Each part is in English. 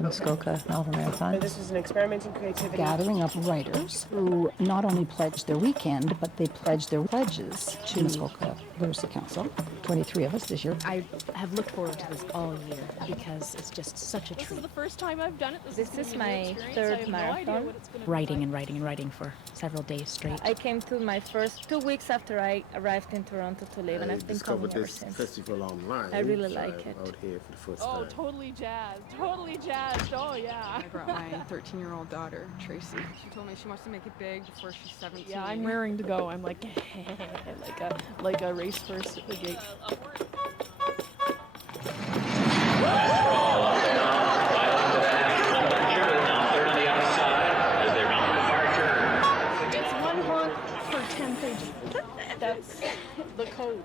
Muskoka Novel Marathon. And this was an experiment in creativity. Gathering up writers who not only pledged their weekend, but they pledged their pledges to Muskoka Literacy Council. 23 of us this year. I have looked forward to this all year because it's just such a treat. This is the first time I've done it. This is my third marathon. Writing and writing and writing for several days straight. I came to my first 2 weeks after I arrived in Toronto to live, and I've been coming ever since. Festival online. I really like it. Out here for the first time. time. Totally jazzed. Totally jazzed. Oh, yeah. I brought my 13-year-old daughter, Tracy. She told me she wants to make it big before she's 17. Yeah, I'm raring to go. I'm like, like a racehorse at the gate. It's one honk for 10 pages. That's the code.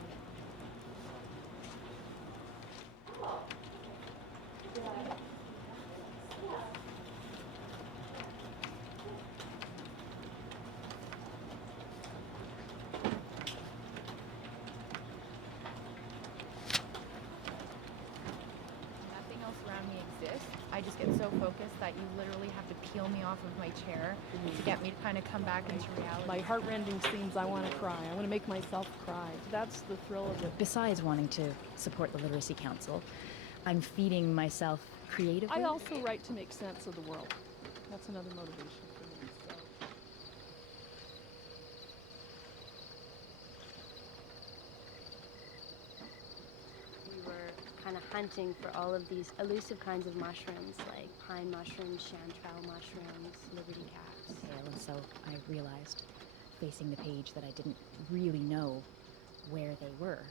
I just get so focused that you literally have to peel me off of my chair to get me to kind of come back into reality. My heart-rending scenes, I want to cry. I want to make myself cry. That's the thrill of it. Besides wanting to support the Literacy Council, I'm feeding myself creatively. I also write to make sense of the world. That's another motivation for me. Kind of hunting for all of these elusive kinds of mushrooms, like pine mushrooms, chanterelle mushrooms, liberty caps. And so I realized, facing the page, that I didn't really know where they were.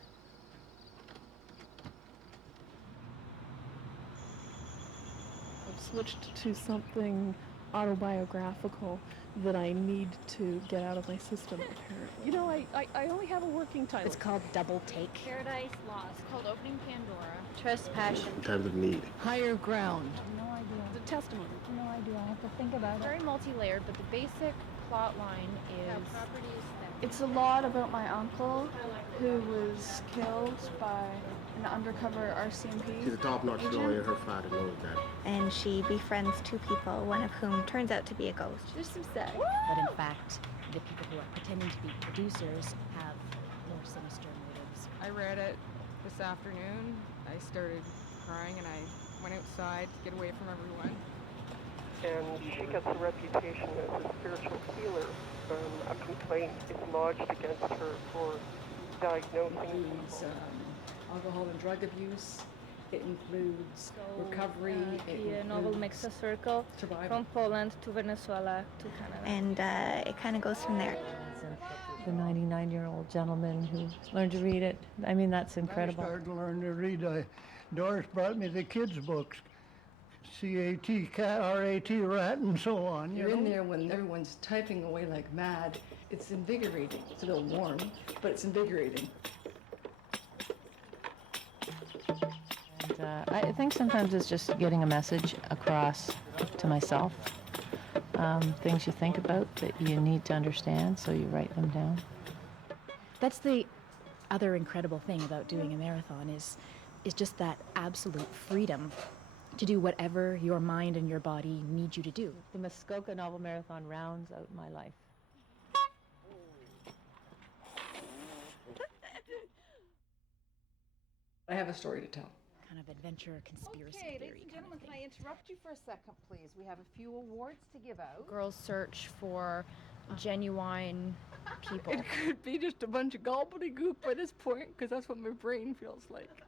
I've switched to something autobiographical that I need to get out of my system, apparently. You know, I only have a working title. It's called Double Take. Paradise Lost, called Opening Pandora. Trust passion. In times of need. Higher ground. No idea. The testimony. No idea. I have to think about it. Very multi-layered, but the basic plot line is... It's a lot about my uncle who was killed by an undercover RCMP. She's a top-notch lawyer. Her father knows that. And she befriends two people, one of whom turns out to be a ghost. There's some sex. But in fact, the people who are pretending to be producers have more sinister motives. I read it this afternoon. I started crying and I went outside to get away from everyone. And she gets a reputation as a spiritual healer. A complaint is lodged against her for diagnosing Alcohol and drug abuse. It includes recovery. The novel makes a circle from Poland to Venezuela to Canada. And it kind of goes from there. The 99-year-old gentleman who learned to read it. I mean, that's incredible. I started to learn to read. Doris brought me the kids' books. C-A-T, cat, R-A-T, rat, and so on. You're in there when everyone's typing away like mad. It's invigorating. It's a little warm, but it's invigorating. And I think sometimes it's just getting a message across to myself. Things you think about that you need to understand, so you write them down. That's the other incredible thing about doing a marathon is just that absolute freedom to do whatever your mind and your body need you to do. The Muskoka Novel Marathon rounds out my life. I have a story to tell. Kind of adventure conspiracy Okay, theory ladies and gentlemen, can I interrupt you for a second, please? We have a few awards to give out. Girls search for genuine people. It could be just a bunch of gobbledygook by this point, because that's what my brain feels like.